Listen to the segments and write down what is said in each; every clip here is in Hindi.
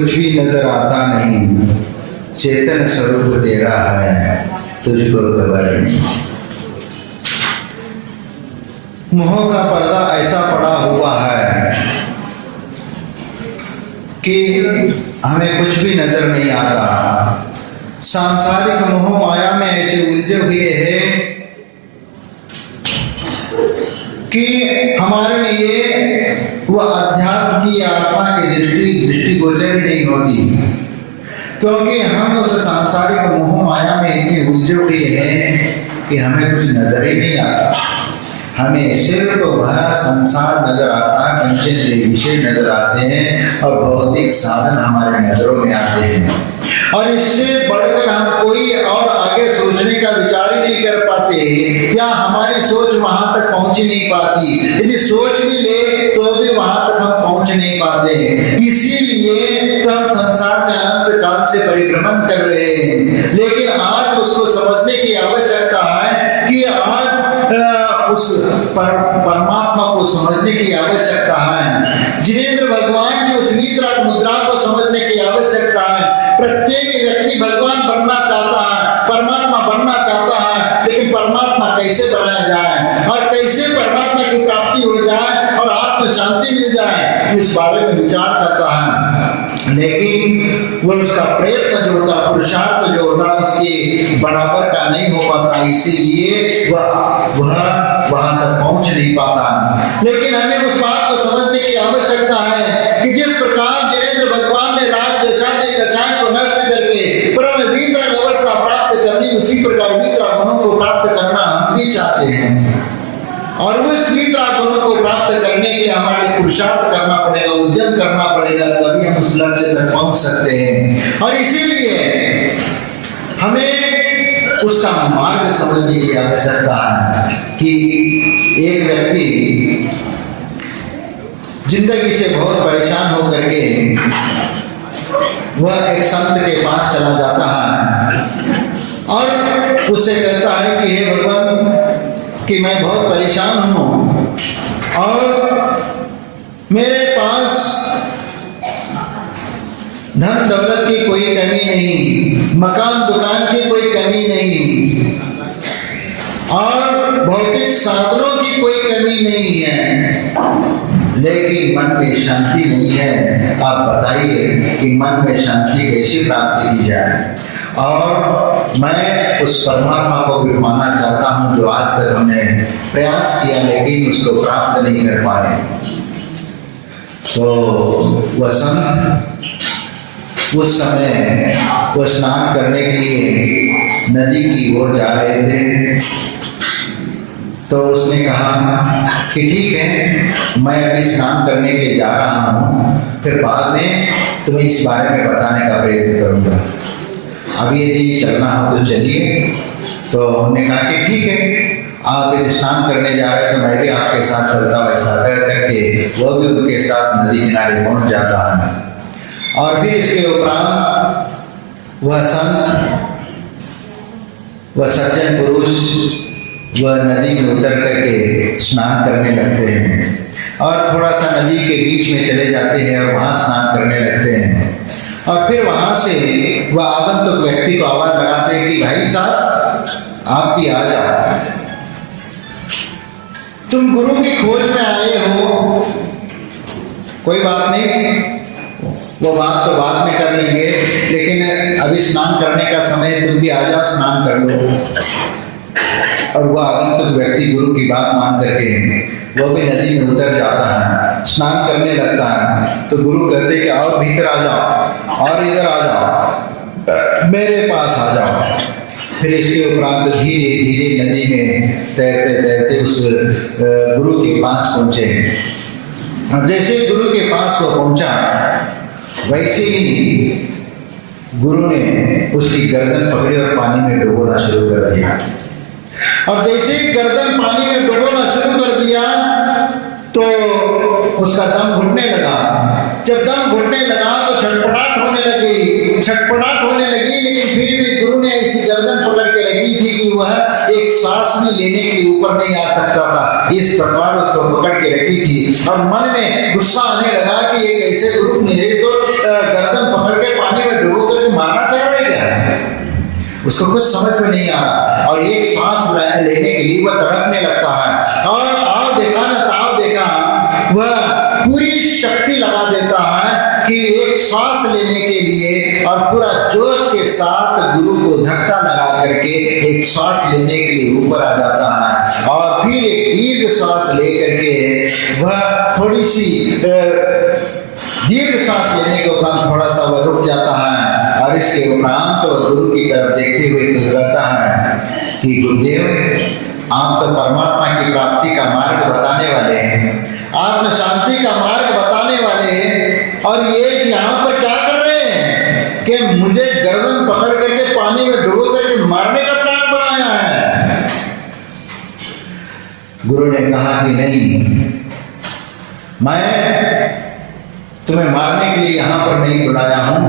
कुछ भी नजर आता नहीं, चेतन स्वरूप तेरा है, तुझको खबर नहीं। मोह का पर्दा ऐसा पड़ा हुआ है कि हमें कुछ भी नजर नहीं आता। सांसारिक मोह माया में ऐसे उलझे हुए हैं कि हमारे लिए वह अध्यात्म की आत्मा की दृष्टिगोचर नहीं होती, क्योंकि हम उस सांसारिक मोह माया में इतने उलझे हुए हैं कि हमें कुछ नजर ही नहीं आता। हमें सिर्फ वह संसार नजर आता है, पंचेंद्रिय विषय नजर आते हैं और भौतिक साधन हमारे नजरों में आते हैं, और इससे बढ़कर हम कोई और आगे सोचने का विचार ही नहीं कर पाते, या हमारी सोच वहां तक पहुंच ही नहीं पाती। यदि सोच भी ले तो भी वहां तक हम पहुंच नहीं पाते। इसीलिए तो हम संसार में अनंत काल से परिभ्रमण कर रहे हैं। लेकिन आज उसको समझने की आवश्यकता है कि आज उस परमात्मा को समझने की आवश्यकता है। जिनेंद्र भगवान की उस वीतराग मुद्रा को समझने की आवश्यकता है। प्रत्येक व्यक्ति भगवान बनना चाहता है, परमात्मा बनना चाहता है, लेकिन परमात्मा कैसे बनाया जाए और कैसे परमात्मा की प्राप्ति हो जाए और आत्म शांति मिल जाए, इस बारे में विचार करता है। लेकिन वो उसका प्रयत्न जो होता है, पुरुषार्थ जो होता है, उसके बराबर का नहीं हो पाता, इसीलिए वह वहां तक पहुंच नहीं पाता। लेकिन हमें उस बात को समझने की आवश्यकता है कि जिस प्रकार जिनेंद्र भगवान ने राग देशादि कषाय को नष्ट करके परम वीतराग अवस्था प्राप्त करनी, उसी प्रकार वीतराग गुणों को प्राप्त करना हम भी चाहते हैं। और उस वीतराग गुणों को प्राप्त करने के लिए हमारे पुरुषार्थ करना पड़ेगा, उद्यम करना पड़ेगा, तभी हम उस लक्ष्य तक पहुंच सकते हैं। और इसीलिए हमें उसका मार्ग समझने की आवश्यकता है कि एक व्यक्ति जिंदगी से बहुत परेशान होकर के वह एक संत के पास चला जाता है और उससे कहता है कि हे भगवान, कि मैं बहुत परेशान हूँ और मेरे पास धन दौलत की कोई कमी नहीं, मकान दुकान की कोई कमी नहीं और भौतिक साधनों की कोई कमी नहीं है, लेकिन मन में शांति नहीं है। आप बताइए कि मन में शांति कैसे प्राप्त की जाए। और मैं उस परमात्मा को भी मानना चाहता हूँ जो आज तक हमने प्रयास किया लेकिन उसको प्राप्त नहीं कर पाए। तो वह संत उस समय वो स्नान करने के लिए नदी की ओर जा रहे थे, तो उसने कहा कि ठीक है, मैं अभी स्नान करने के लिए जा रहा हूँ, फिर बाद में तुम्हें इस बारे में बताने का प्रयत्न करूँगा। अभी यदि चलना हो तो चलिए। तो हमने कहा कि ठीक है, आप यदि स्नान करने जा रहे तो मैं भी आपके साथ चलता हूँ। ऐसा कह करके वह भी उनके साथ नदी किनारे पहुँच जाता है। और फिर इसके उपरांत वह संत, वह सज्जन पुरुष वह नदी में उतर करके स्नान करने लगते हैं और थोड़ा सा नदी के बीच में चले जाते हैं और वहाँ स्नान करने लगते हैं। और फिर वहाँ से वह आगंतुक व्यक्ति को आवाज लगाते हैं कि भाई साहब, आप भी आ जाओ, तुम गुरु की खोज में आए हो, कोई बात नहीं, वो बात तो बाद में कर लेंगे, लेकिन अभी स्नान करने का समय, तुम भी आ जाओ, स्नान कर लो। और वह आगंतुक व्यक्ति गुरु की बात मान करके वो भी नदी में उतर जाता है, स्नान करने लगता है। तो गुरु कहते कि और भीतर आ जाओ और इधर आ जाओ, मेरे पास आ जाओ। फिर इसके उपरांत धीरे धीरे नदी में तैरते तैरते उस गुरु के पास पहुंचे। जैसे गुरु के पास वो पहुंचा, वैसे ही गुरु ने उसकी गर्दन पकड़ी और पानी में डुबोना शुरू कर दिया। और जैसे ही गर्दन पानी में डुबोना शुरू कर दिया तो उसका दम घुटने लगा। जब दम घुटने लगा तो छटपटाहट होने लगी, लेकिन फिर भी गुरु ने ऐसी गर्दन पकड़ के रखी थी कि वह एक सांस भी लेने के ऊपर नहीं आ सकता था। इस प्रकार उसको पकड़ के रखी थी और मन में गुस्सा आने लगा कि एक ऐसे गुरु मेरे तो गर्दन उसको कुछ समझ में नहीं आ रहा, और एक श्वास लेने के लिए वह तड़पने लगता है, और आओ देखा ना ताव देखा, वह पूरी शक्ति लगा देता है कि एक श्वास लेने के लिए, और पूरा जोश के साथ गुरु को धक्का लगा करके एक श्वास लेने के लिए ऊपर आ जाता है, और फिर एक दीर्घ श्वास लेकर के वह थोड़ी सी दीर्घ श्वास लेने के उपरांत थोड़ा सा वह रुक जाता है, और इसके उपरांत तो गुरु की तरफ देखते हुए कहता है कि गुरुदेव, आप तो परमात्मा की प्राप्ति का मार्ग बताने वाले हैं, आत्म शांति का मार्ग बताने वाले हैं, और ये यहाँ पर क्या कर रहे हैं कि मुझे गर्दन पकड़ करके पानी में डुबो करके मारने का प्लान बनाया है। गुरु ने कहा कि नहीं, मैं तुम्हें मारने के लिए यहाँ पर नहीं बुलाया हूं,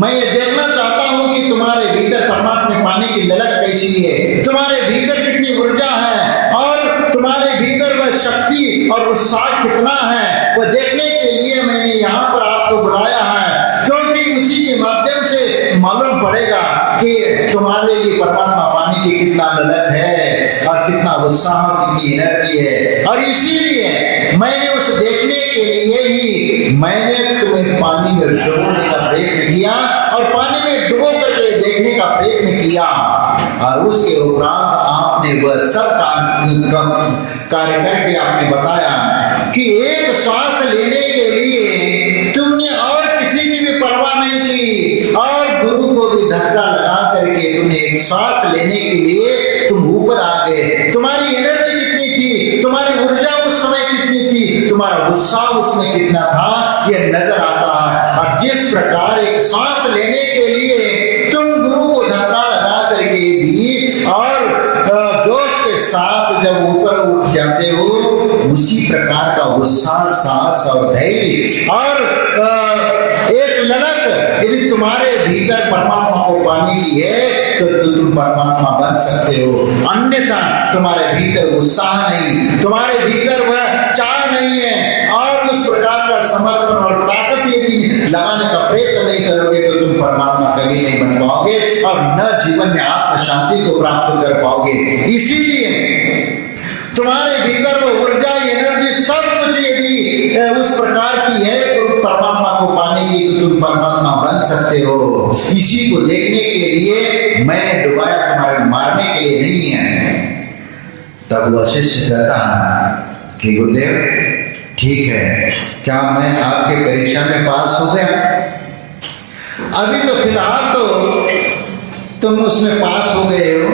मैं ये देखना चाहता हूं कि तुम्हारे भीतर परमात्मा पानी की ललक कैसी है, तुम्हारे भीतर कितनी ऊर्जा है, और तुम्हारे भीतर वह शक्ति और उत्साह कितना है, वह देखने के लिए मैंने यहाँ पर आपको बुलाया है, क्योंकि उसी के माध्यम से मालूम पड़ेगा कि तुम्हारे लिए परमात्मा पानी की कितना ललक है, और कितना उत्साह और कितनी एनर्जी है, और इसीलिए मैंने उस देखने के लिए ही मैंने तुम्हें पानी में डुबोने का प्रयत्न किया, और पानी में डुबो करके देखने का प्रयत्न किया, और उसके उपरांत आपने वह सब कार्य करके आपने बताया कि एक श्वास लेने के लिए तुमने और किसी की भी परवाह नहीं की, और गुरु को भी धक्का लगा करके तुमने एक श्वास लेने के लिए तुम ऊपर आ गए। तुम्हारी एनर्जी कितनी थी, तुम्हारी ऊर्जा उस समय कितनी थी, तुम्हारा उत्साह उसमें कितना था, यह नजर आता है। और जिस प्रकार एक सांस लेने के लिए तुम गुरु को धक्का लगा करके भी और जोश के साथ जब ऊपर उठ जाते हो, उसी प्रकार का उत्साह, साहस और धैर्य और एक ललक यदि तुम्हारे भीतर परमात्मा को पाने की है तो तुम परमात्मा बन सकते हो, अन्यथा तुम्हारे भीतर उत्साह नहीं, तुम्हारे भीतर वह चाह नहीं है, और उस प्रकार का समर्पण और ताकत यदि लगाने का प्रयत्न नहीं करोगे तो तुम परमात्मा कभी नहीं बन पाओगे, और न जीवन में आत्म शांति को प्राप्त कर पाओगे। इसीलिए तुम्हारे भीतर वो ऊर्जा, एनर्जी, सब कुछ यदि उस प्रकार की है परमात्मा को पाने की, तो तुम परमात्मा बन सकते हो। इसी को देखने के लिए मैंने डुबाया, तुम्हारे मारने के लिए नहीं है। तब वह शिष्य कहता है कि गुरुदेव ठीक है, क्या मैं आपके परीक्षा में पास हो गया? अभी तो फिलहाल तो तुम उसमें पास हो गए हो,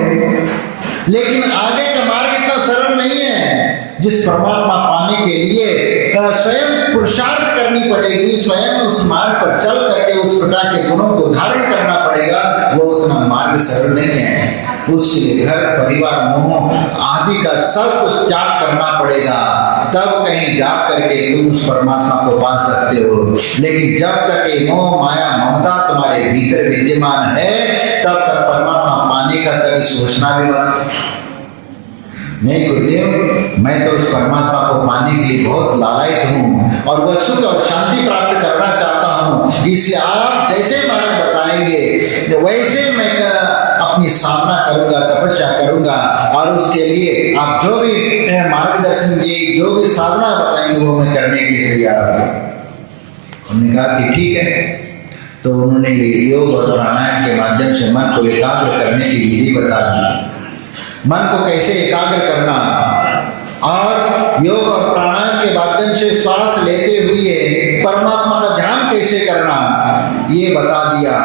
लेकिन आगे का मार्ग इतना सरल नहीं है। जिस परमात्मा पाने के लिए स्वयं पुरुषार्थ करनी पड़ेगी, स्वयं उस मार्ग पर चल करके उस प्रकार के गुणों को धारण करना पड़ेगा, वो उतना मार्ग सरल नहीं है। उसके लिए घर, परिवार, मोह आदि का सब कुछ त्याग करना पड़ेगा, तब कहीं जा करके तुम उस परमात्मा को पा सकते हो। लेकिन जब तक ये मोह, माया, ममता तुम्हारे भीतर विद्यमान है, तब तक परमात्मा पाने का कभी सोचना भी मत। नहीं गुरुदेव, मैं तो उस परमात्मा को पाने के लिए बहुत लालायित हूँ, और वह सुख और शांति प्राप्त करना चाहता हूँ। इसे आप जैसे मार्ग बताएंगे वैसे मैं अपनी साधना करूंगा, तपस्या करूंगा, और उसके लिए आप जो भी मार्गदर्शन दिए, जो भी साधना बताएंगे वो मैं करने के लिए तैयार हूँ। उन्होंने कहा कि ठीक है। तो उन्होंने योग और प्राणायाम के माध्यम से मन को एकाग्र करने की विधि बता दी। मन को कैसे एकाग्र करना, और योग और प्राणायाम के माध्यम से श्वास लेते हुए परमात्मा का ध्यान कैसे करना, ये बता दिया।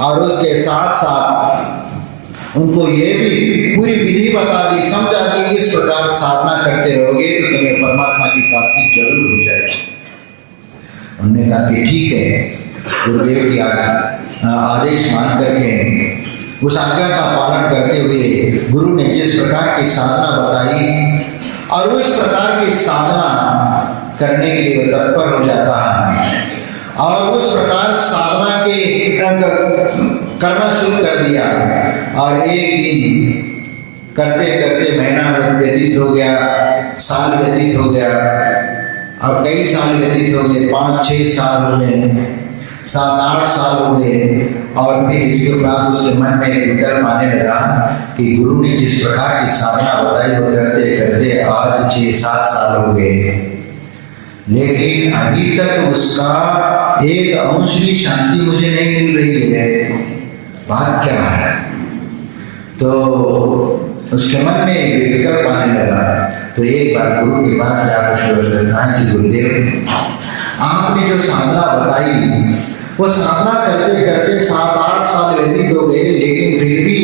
और उसके साथ साथ उनको ये भी पूरी विधि बता दी, समझा दी, इस प्रकार साधना करते रहोगे तो तुम्हें परमात्मा की प्राप्ति जरूर हो जाएगी। उन्होंने कहा कि ठीक है। गुरुदेव की आदेश मान करके उस आज्ञा का पालन करते हुए गुरु ने जिस प्रकार की साधना बताई, और उस प्रकार की साधना करने के लिए तत्पर हो जाता है, और उस प्रकार साधना के करना शुरू कर दिया। और एक दिन करते करते महीना व्यतीत हो गया, साल व्यतीत हो गया, और कई साल व्यतीत हो गए, 5-6 साल हो गए। 7-8 साल हो गए और फिर इसके उपरांत उसके मन में एक विकल्प आने लगा कि गुरु ने जिस प्रकार की साधना बताई वो करते करते आज 6-7 साल हो गए, लेकिन अभी तक उसका एक अंश भी शांति मुझे नहीं मिल रही है। बात क्या है? तो उसके मन में एक विकल्प आने लगा। तो एक बार गुरु के पास जाकर कहा कि गुरुदेव, आपने जो साधना बताई वो साधना करते करते 7-8 साल व्यतीत हो गए, लेकिन फिर भी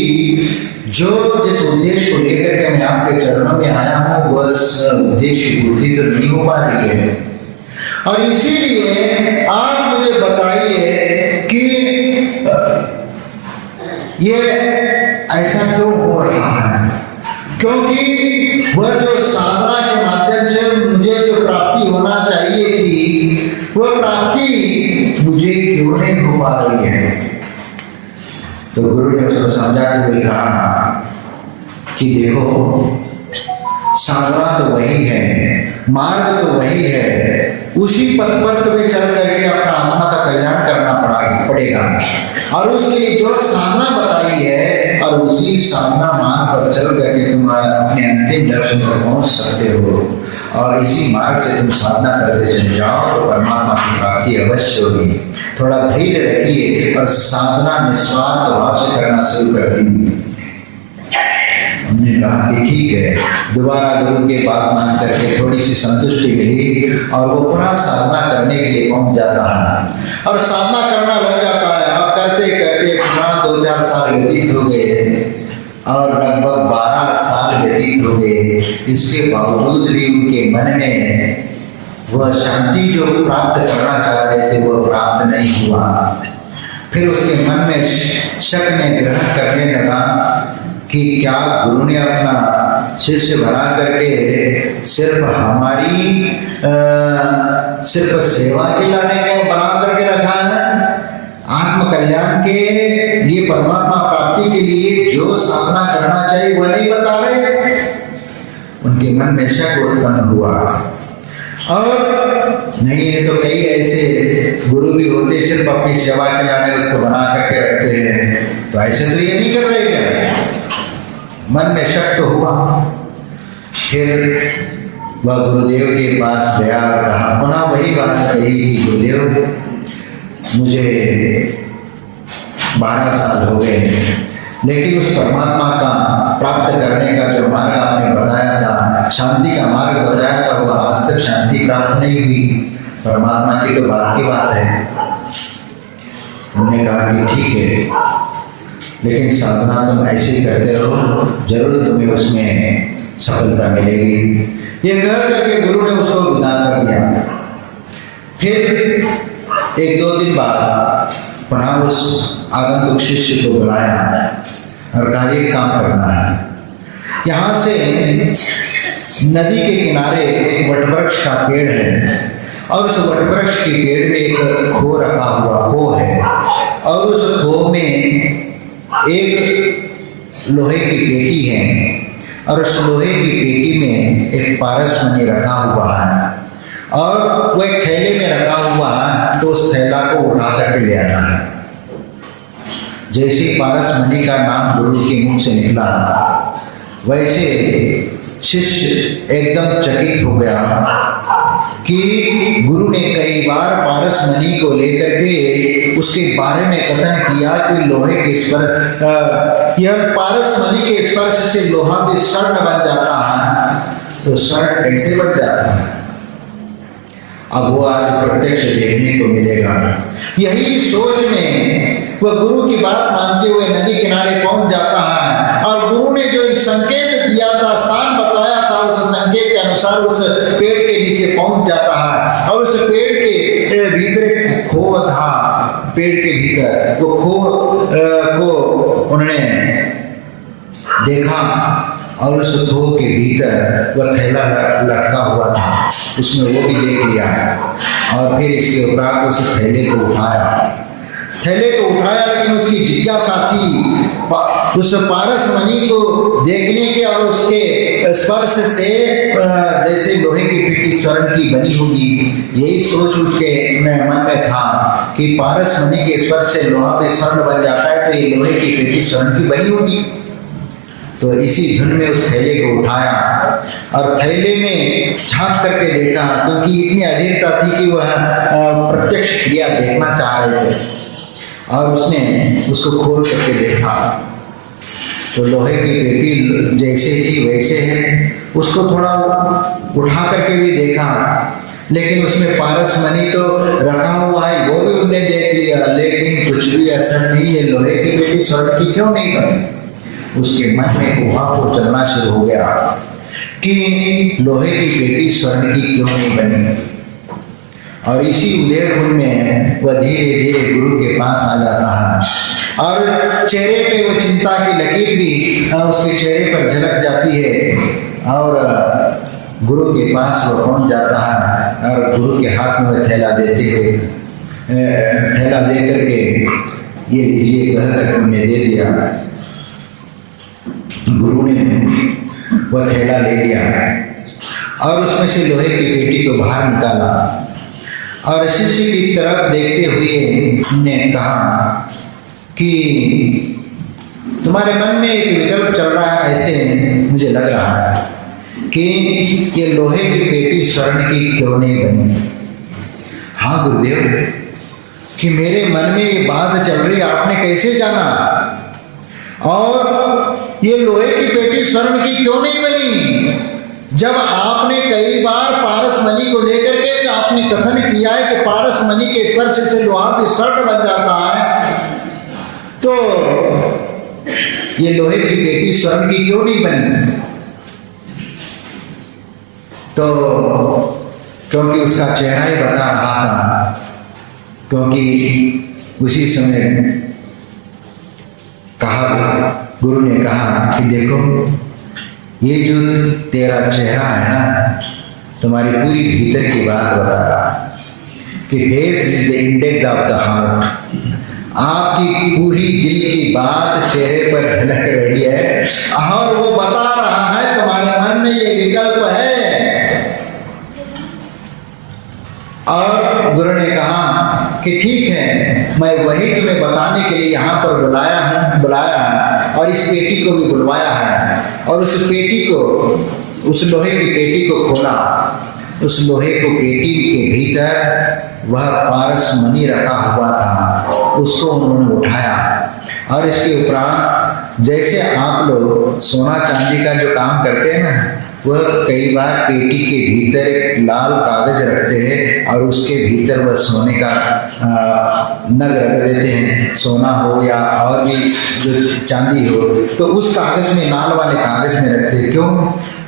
जो जिस उद्देश्य को लेकर के मैं आपके चरणों में आया हूँ वो उद्देश्य की पूर्ति तो नहीं हो पा रही है। और इसीलिए आप मुझे बताइए कि ये ऐसा क्यों हो रहा है? क्योंकि वह जो साधना के माध्यम से मुझे जो प्राप्ति होना चाहिए थी वह प्राप्ति मुझे क्यों नहीं हो पा रही है? तो गुरु ने उसको समझाते हुए कहा कि देखो, साधना तो वही है, मार्ग तो वही है, उसी पथ पर तुम्हें चल करके अपना आत्मा का कल्याण करना पड़ेगा। और उसके लिए जो साधना बताई है और उसी साधना मार्ग पर चल करके तुम अपने अंतिम दर्शन तक पहुंच सकते हो। और इसी मार्ग से तुम साधना करते चले जाओ तो परमात्मा की प्राप्ति अवश्य होगी। थोड़ा धैर्य रखिए और साधना निस्वार्थ भाव से करना शुरू कर दी। हमने कहा कि ठीक है। दोबारा गुरु के बात मान करके थोड़ी सी संतुष्टि मिली और वो पुनः साधना करने के लिए पहुंच जाता है और साधना करना लग जाता है। और करते करते पुनः 2-4 साल व्यतीत हो गए और लगभग 12 साल व्यतीत हो गए। इसके बावजूद भी उनके मन में वह शांति जो प्राप्त करना चाह रहे थे वह प्राप्त नहीं हुआ। फिर उसके मन में शक ने ग्रहण करने लगा कि क्या गुरु ने अपना शिष्य बना करके सिर्फ हमारी सिर्फ सेवा के लाने को बना करके रखा है? आत्म कल्याण के लिए, परमात्मा प्राप्ति के लिए जो साधना करना चाहिए वह नहीं बता रहे? उनके मन में शक उत्पन्न हुआ। और नहीं है तो कई ऐसे गुरु भी होते सिर्फ अपनी सेवा के लाने उसको बना करके रखते हैं, तो ऐसे तो ये नहीं कर रहे क्या? मन में शक तो हुआ। फिर वह गुरुदेव के पास गया और कहा, पुनः वही बात कही कि गुरुदेव मुझे 12 साल हो गए, लेकिन उस परमात्मा का प्राप्त करने का जो मार्ग आपने बताया था, शांति का मार्ग बताया था, वह आज तक शांति प्राप्त नहीं हुई। परमात्मा की तो बात की बात है। उन्होंने कहा कि ठीक है, लेकिन साधना तुम ऐसे ही करते रहो, जरूर तुम्हें उसमें सफलता मिलेगी। ये कह करके गुरु ने उसको विदा कर दिया। फिर 1-2 दिन बाद पुनः उस आगंतुक शिष्य को बुलाया और कहा एक काम करना है, यहाँ से नदी के किनारे एक वटवृक्ष का पेड़ है और उस वटवृक्ष के पेड़ में एक खो रखा हुआ खो है और उस खो में एक लोहे की पेटी है और उस लोहे की पेटी में एक पारस मणि रखा हुआ है और वो एक थैले में रखा हुआ है। तो उस थैला को उठा करके ले आना है। जैसे पारस मणि का नाम गुरु के मुंह से निकला, वैसे शिष्य एकदम चकित हो गया कि गुरु ने कई बार पारस मणि को लेकर के उसके बारे में कथन किया कि लोहे के स्पर्श, यह पारस मणि के स्पर्श से लोहा भी स्वर्ण बन जाता है, तो स्वर्ण कैसे बन जाता है? अब वो आज प्रत्यक्ष देखने को मिलेगा। यही सोच में वह गुरु की बात मानते हुए नदी किनारे पहुंच जाता है और गुरु ने जो संकेत दिया था, स्थान बताया था, उस संकेत के अनुसार उस पेड़ के नीचे पहुंच जाता है और उस पेड़ के भीतर खो था। पेड़ के भीतर वो खो को उन्होंने देखा और उस खो के भीतर वह थैला लटका हुआ था, उसमें वो भी देख लिया और फिर इसके उपरांत उस थैले को उठाया। थैले को उठाया, लेकिन उसकी जिज्ञासा थी उस पारस मणि को देखने के और उसके स्पर्श से जैसे लोहे की पेटी स्वर्ण की बनी होगी, यही सोच उसके मन में था कि पारस मणि के स्पर्श से लोहा पे स्वर्ण बन जाता है तो ये लोहे की पेटी स्वर्ण की बनी होगी। तो इसी धुन में उस थैले को उठाया और थैले में झांक करके देखा, क्योंकि इतनी अधीरता थी कि वह प्रत्यक्ष क्रिया देखना चाह रहे थे। और उसने उसको खोल करके देखा तो लोहे की पेटी जैसे थी वैसे है। उसको थोड़ा उठा करके भी देखा, लेकिन उसमें पारस मणि तो रखा हुआ है, वो भी उसने देख लिया, लेकिन कुछ भी असर नहीं है। लोहे की पेटी स्वर्ण की क्यों नहीं बनी? उसके मन में उहापोह चलना शुरू हो गया कि लोहे की पेटी स्वर्ण की क्यों नहीं बनी। और इसी उधेड़-बुन में वह धीरे धीरे गुरु के पास आ जाता है और चेहरे पे वो चिंता की लकीर भी उसके चेहरे पर झलक जाती है। और गुरु के पास वो पहुंच जाता है और गुरु के हाथ में वह थैला देते हुए थैला दे करके ये लीजिए कह कर उन्हें दे दिया। गुरु ने वह थैला ले लिया और उसमें से लोहे की पेटी को बाहर निकाला और शिष्य की तरफ देखते हुए ने कहा कि तुम्हारे मन में एक विकल्प चल रहा है, ऐसे मुझे लग रहा है कि ये लोहे की पेटी स्वर्ण की क्यों नहीं बनी। हाँ गुरुदेव, कि मेरे मन में ये बात चल रही, आपने कैसे जाना? और ये लोहे की पेटी स्वर्ण की क्यों नहीं बनी? जब आपने कई बार पारस मणि को लेकर के आपने कथन किया है कि पारस मणि के स्पर्श से लोहा भी स्वर्ण बन जाता है, तो ये लोहे की पेटी स्वर्ण की क्यों नहीं बनी? तो क्योंकि उसका चेहरा ही बता रहा था, क्योंकि उसी समय गुरु ने कहा कि देखो, ये जो तेरा चेहरा है ना, तुम्हारी पूरी भीतर की बात बता रहा कि face is the index of the heart. आपकी पूरी दिल की बात चेहरे पर झलक रही है और वो बता रहा है तुम्हारे मन में ये विकल्प है। और गुरु ने कहा कि ठीक है, मैं वही तुम्हें बताने के लिए यहाँ पर बुलाया और इस पेटी को भी बुलवाया है। और उस पेटी को, उस लोहे की पेटी को खोला। उस लोहे को पेटी के भीतर वह पारस मणि रखा हुआ था, उसको उन्होंने उठाया। और इसके उपरांत जैसे आप लोग सोना चांदी का जो काम करते हैं ना, वह कई बार पेटी के भीतर एक लाल कागज रखते हैं और उसके भीतर वह सोने का नग रख देते हैं, सोना हो या और भी जो चांदी हो, तो उस कागज में, लाल वाले कागज में रखते हैं। क्यों?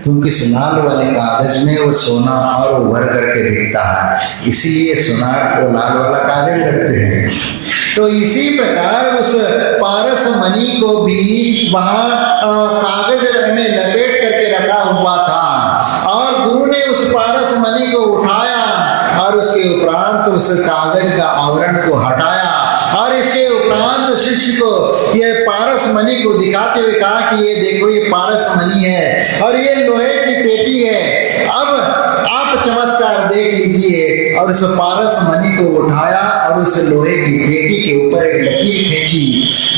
क्योंकि इस लाल वाले कागज में वो सोना और उभर करके दिखता है, इसलिए सोना वो लाल वाला कागज रखते हैं। तो इसी प्रकार उस पारस मणि को भी वहां कागज में लपेट करके रखा हुआ था और गुरु ने उस पारस मणि को उठाया और उसके उपरांत उस कागज का आवरण को हटाया और इसके उपरांत शिष्य को ये पारस मणि को दिखाते हुए कहा कि ये देखो, ये पारस मणि है और ये लोहे की पेटी है। अब आप चमत्कार देख लीजिए। और उस पारस मणि को उठाया और उस लोहे की पेटी के ऊपर एक लकीर खींची।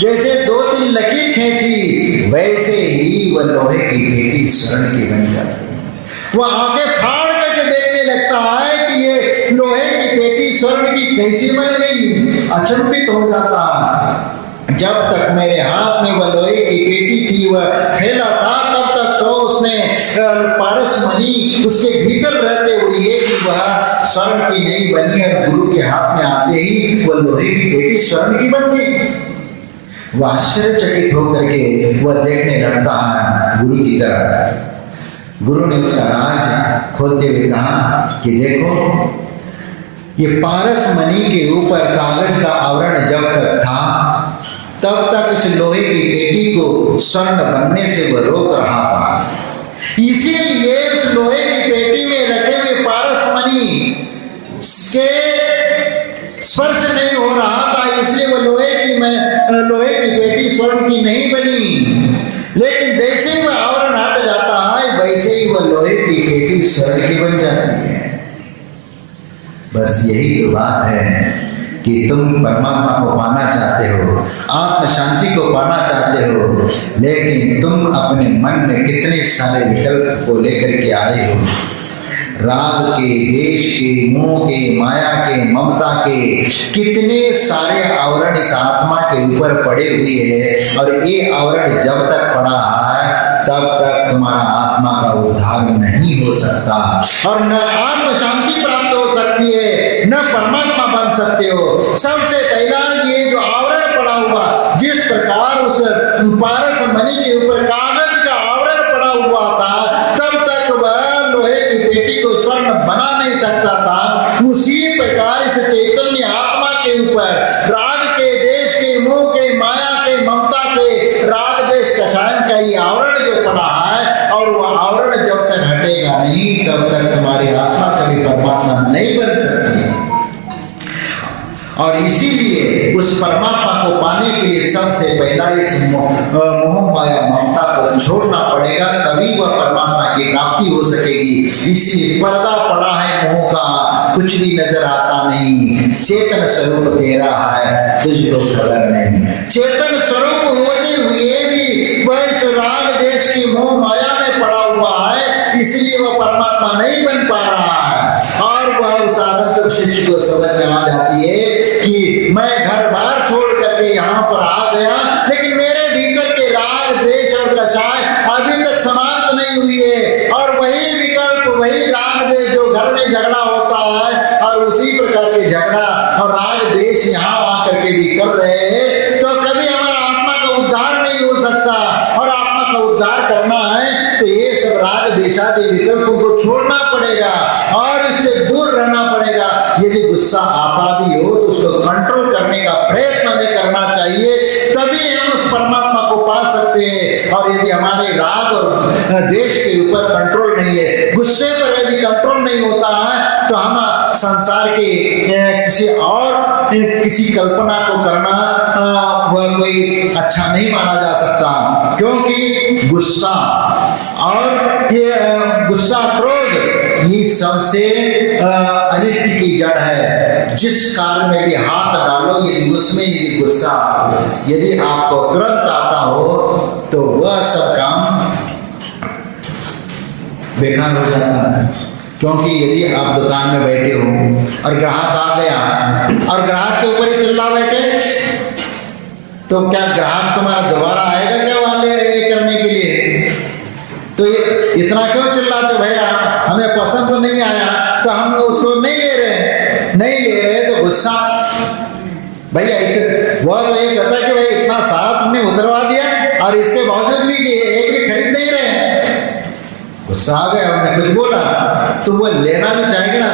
जैसे 2-3 लकीर खींची, वैसे ही वह लोहे की पेटी स्वर्ण की बन जाती। वह आंखें फाड़ करके देखने लगता है कि ये लोहे की पेटी स्वर्ण की कैसी बन गई, अचंभित हो जाता। जब तक मेरे हाथ में वह लोहे की पेटी थी, वह थैला था, तब तक तो उसमें पारस मणि उसके भीतर रहते हुए कि वह स्वर्ण की नहीं बनी और गुरु के हाथ में आते ही वह लोहे की पेटी स्वर्ण की बन गई। वह आश्चर्यचकित होकर के वह देखने लगता है गुरु की तरफ। गुरु ने उसका राज खोलते हुए कहा कि देखो, ये पारस मणि के ऊपर कागज का आवरण जब तक था, तब तक इस लोहे की पेटी को स्वर्ण बनने से वह रोक रहा था। इसीलिए उस लोहे की पेटी में रखे हुए पारस मणि के स्पर्श नहीं हो रहा था, इसलिए वो लोहे की पेटी स्वर्ण की नहीं लेकिन जैसे ही वह आवरण हट जाता है वैसे ही वह लोहे की पेटी स्वर्ण की बन जाती है। बस यही तो बात है कि तुम परमात्मा को पाना चाहते हो, आत्म शांति को पाना चाहते हो, लेकिन तुम अपने मन में कितने सारे विकल्प को लेकर के आए हो। राग के, देश के, मोह के, माया के, ममता के कितने सारे आवरण इस आत्मा के ऊपर पड़े हुए हैं, और ये आवरण जब तक पड़ा है तब तक तुम्हारा आत्मा का उद्धार नहीं हो सकता, और न आत्म शांति प्राप्त हो सकती है, न परमात्मा बन सकते हो। सबसे पहला ये जो आवरण पड़ा हुआ, जिस प्रकार उस पारस मणि के ऊपर कागज का आवरण पड़ा हुआ था, तब तक वह लोहे की पेटी को स्वर्ण बना नहीं सकता था, उसी प्रकार इस चैतन्य आत्मा के ऊपर राग के, देश के, मोह के, माया के, ममता के, राग देश कषायन का ये आवरण जो पड़ा है, और वह आवरण जब तक हटेगा नहीं तब तक तुम्हारी आत्मा कभी परमात्मा नहीं बन सकती। और इसीलिए उस परमात्मा को पाने के लिए सबसे पहला इस मोह माया ममता को छोड़ना पड़ेगा, तभी वह परमात्मा की प्राप्ति हो सकेगी। इसलिए पर्दा पड़ा है मोह का, कुछ भी नजर आता नहीं, चेतन स्वरूप तेरा है तुझको खबर नहीं। चेतन स्वरूप होते हुए भी वह इस राग देश की मोह माया में पड़ा हुआ है, इसलिए वह परमात्मा नहीं बन पा रहा है। और वह उस आगंतुक शिष्य को समझ में आ जाती है कि मैं घर बार छोड़ करके यहाँ पर आ गया, लेकिन मेरे भीतर के राग, द्वेष और कषाय अभी तक समाप्त नहीं हुई है, और वही विकल्प, वही राग द्वेष जो घर में झगड़ा होता है, और उसी प्रकार के झगड़ा और राग द्वेष यहाँ आकर के भी कर रहे हैं, तो कभी हमारा आत्मा का उद्धार नहीं हो सकता। और आत्मा का उद्धार करना है तो ये सब राग द्वेषादि विकल्पों को छोड़ना पड़ेगा और इससे दूर रहना पड़ेगा। यदि गुस्सा आता भी हो तो उसको कंट्रोल करने का प्रयत्न हमें करना चाहिए, तभी हम उस परमात्मा को पा सकते हैं। और यदि हमारे राग और देश के ऊपर कंट्रोल नहीं है, गुस्से पर यदि कंट्रोल नहीं होता है, तो हम संसार के किसी कल्पना को करना वह कोई अच्छा नहीं माना जा सकता, क्योंकि गुस्सा और ये गुस्सा, क्रोध, ये सबसे अनिष्ट की जड़ है। जिस काल में भी हाथ डालो, यदि उसमें यदि गुस्सा यदि आपको तुरंत आता हो तो वह सब काम बेकार हो जाता है। क्योंकि यदि आप दुकान में बैठे हो और ग्राहक आ गया और ग्राहक के ऊपर ही चिल्ला बैठे, तो क्या ग्राहक तुम्हारा दोबारा आएगा क्या वाले करने के लिए? तो ये इतना क्यों चिल्लाते भैया, हमें पसंद तो नहीं आया तो हम उसको नहीं ले रहे तो गुस्सा भैया। वो तो ये कहता कि भाई इतना सारा तुमने उतरवा दिया और इसके बावजूद भी एक भी खरीद नहीं रहे, गुस्सा आ गया, हमने कुछ बोला तो वो लेना भी चाहेगा ना,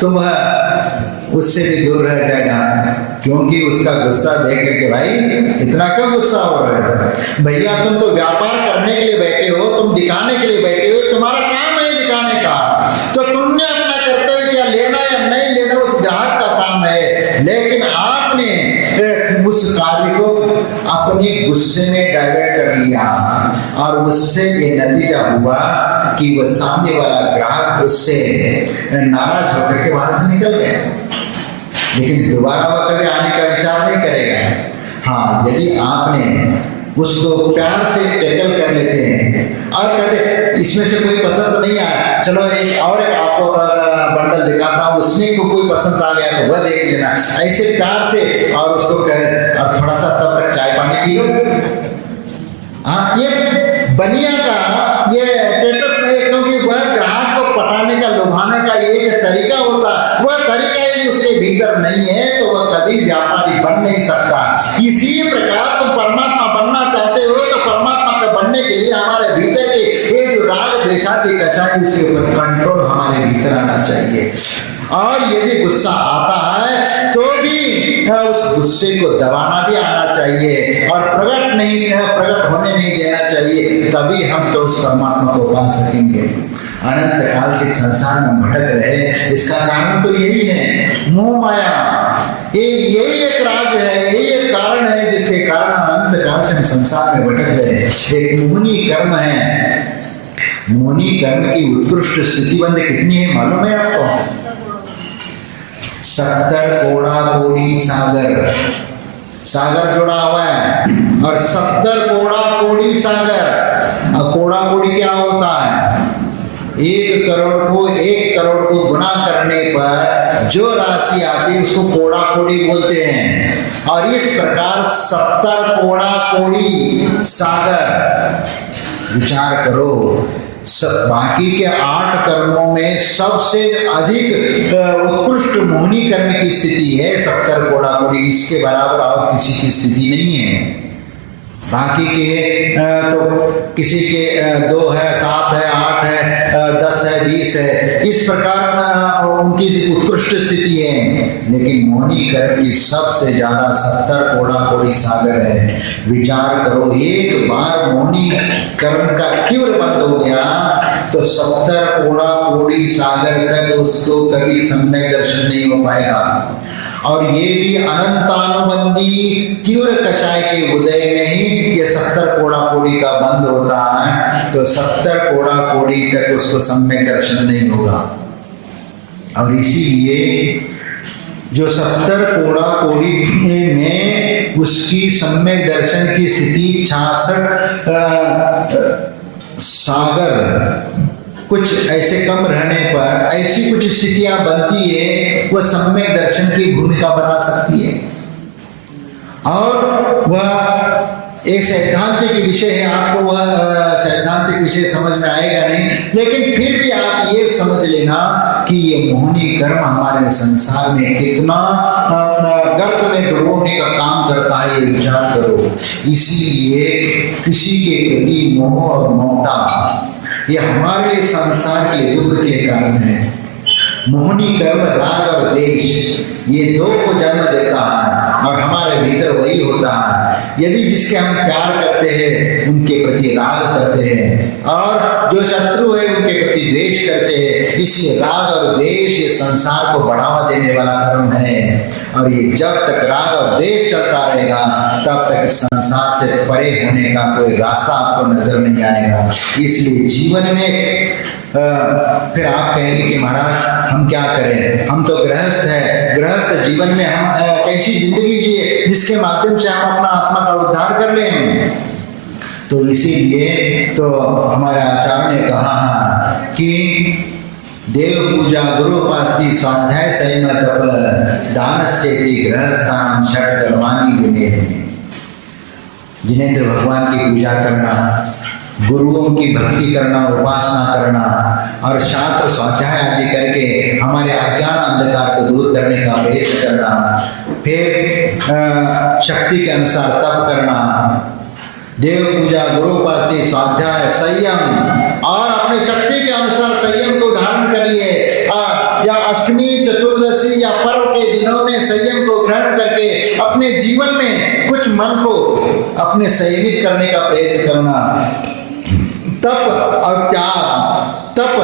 तो वह उससे भी दूर रह जाएगा, क्योंकि उसका गुस्सा देख करके भाई इतना क्यों गुस्सा हो रहा है? भैया तुम तो व्यापार करने के लिए बैठे हो, तुम दिखाने के लिए बैठे हो, तुम्हारा काम है दिखाने का, तो तुमने अपना कर्तव्य क्या लेना या नहीं लेना उस ग्राहक का काम है। लेकिन आपने उस कार्य को अपने गुस्से में डाइवर्ट कर लिया और उससे ये नतीजा हुआ कि वह सामने वाला ग्राहक उससे नाराज होकर के वहां से निकल गया, लेकिन दोबारा वह कभी आने का विचार नहीं करेगा। हाँ, यदि आपने उसको प्यार से टैकल कर लेते हैं और कहते इसमें से कोई पसंद नहीं आया, चलो एक आपको बंडल दिखाता हूँ, उसमें को कोई पसंद आ गया तो वह देख लेना, ऐसे प्यार से और उसको कहे और थोड़ा सा तब तक चाय पानी पी लो। हाँ, ये बनिया का ये स्टेटस है, क्योंकि वह ग्राहक को पटाने का, लुभाने का एक तरीका होता है, वह तरीका यदि उसके भीतर नहीं है तो वह कभी व्यापारी बन नहीं सकता। इसी प्रकार तुम परमात्मा बनना चाहते हो तो परमात्मा का बनने के लिए हमारे भीतर के ये जो राग द्वेषादि कषाय, उसके ऊपर कंट्रोल हमारे भीतर आना चाहिए। और यदि गुस्सा आता है तो भी उस गुस्से को दबाना भी आना चाहिए और प्रकट होने नहीं देना चाहिए, तभी हम तो उस परमात्मा को पा सकेंगे। अनंत काल से संसार में भटक रहे, इसका कारण तो यही है, मोह माया। यही एक राज है, यही एक कारण है जिसके कारण अनंत अनंत काल से हम संसार में भटक रहे हैं। एक मोहनी कर्म है। मोहनी कर्म की उत्कृष्ट स्थितिबंध कितनी है मालूम है आपको? 70 कोड़ा कोड़ी सागर, सागर जुड़ा हुआ है और 70 कोड़ा कोड़ी सागर। और कोड़ा कोड़ी क्या होता है? 1 करोड़ को गुना करने पर जो राशि आती है उसको कोड़ा कोड़ी बोलते हैं। और इस प्रकार 70 कोड़ा कोड़ी सागर। विचार करो, बाकी के 8 कर्मों में सबसे अधिक उत्कृष्ट मोहनी कर्म की स्थिति है 70 कोड़ा कोड़ी। इसके बराबर और किसी की स्थिति नहीं है। बाकी के तो किसी के 2 है, 7 है, 8 है, 10 है, 20 है, इस प्रकार उनकी उत्कृष्ट स्थिति है। लेकिन मोहनी कर्म की सबसे ज्यादा 70 कोड़ा कोड़ी सागर है। विचार करो, एक बार मोहनी कर्म का तीव्र बंद हो गया तो 70 कोड़ा कोड़ी सागर तक उसको कभी सम्यक दर्शन नहीं हो पाएगा। और ये भी अनंतानुबंधी तीव्र कषाय के उदय में ही ये 70 कोड़ा कोड़ी का बंद होता है। तो 70 कोड़ा कोड़ी तक उसको सम्यक दर्शन नहीं होगा। और इसीलिए जो 70 कोड़ा कोड़ी में उसकी सम्यक दर्शन की स्थिति 66 सागर कुछ ऐसे कम रहने पर ऐसी कुछ स्थितियां बनती है वह सम्यक दर्शन की भूमिका बना सकती है। और वह एक सैद्धांतिक विषय है, आपको वह सैद्धांतिक विषय समझ में आएगा नहीं, लेकिन फिर भी आप ये समझ लेना कि ये मोहनी कर्म हमारे संसार में कितना गर्त में डुबोने का काम करता है, ये विचार करो। इसीलिए किसी के प्रति मोह और ममता ये हमारे लिए संसार के लिए दुख के कारण है। मोहनी कर्म राग और द्वेष ये 2 को जन्म देता है और हमारे भीतर वही होता है। यदि जिसके हम प्यार करते हैं उनके प्रति राग करते हैं और जो शत्रु है उनके प्रति द्वेष करते हैं। इसलिए राग और द्वेष ये संसार को बढ़ावा देने वाला कर्म है। और ये जब तक राग और द्वेष चलता रहेगा तब तक इस संसार से परे होने का कोई रास्ता आपको नजर नहीं आएगा। इसलिए जीवन में फिर आप कहेंगे कि महाराज हम क्या करें, हम तो गृहस्थ है, गृहस्थ जीवन में हम कैसी जिंदगी जिए जिसके माध्यम से हम अपना आत्मा का उद्धार कर लें। तो इसीलिए तो हमारे आचार्य ने कहा कि देव पूजा गुरु उपासना स्वाध्याय संयम तप दानश्चेति गृहस्थानम षट कर्माणि दिने। जिनेंद्र भगवान की पूजा करना, गुरुओं की भक्ति करना, उपासना करना और शास्त्र स्वाध्याय आदि करके हमारे अज्ञान अंधकार को दूर करने का प्रयत्न करना, फिर शक्ति के अनुसार तप करना, देव पूजा गुरु उपासना स्वाध्याय संयम और अपनी शक्ति के अनुसार संयम को धारण करिए। या अष्टमी चतुर्दशी या पर्व के दिनों में संयम को ग्रहण करके अपने जीवन में कुछ मन को अपने संयमित करने का प्रयत्न करना। तप और त्याग, तप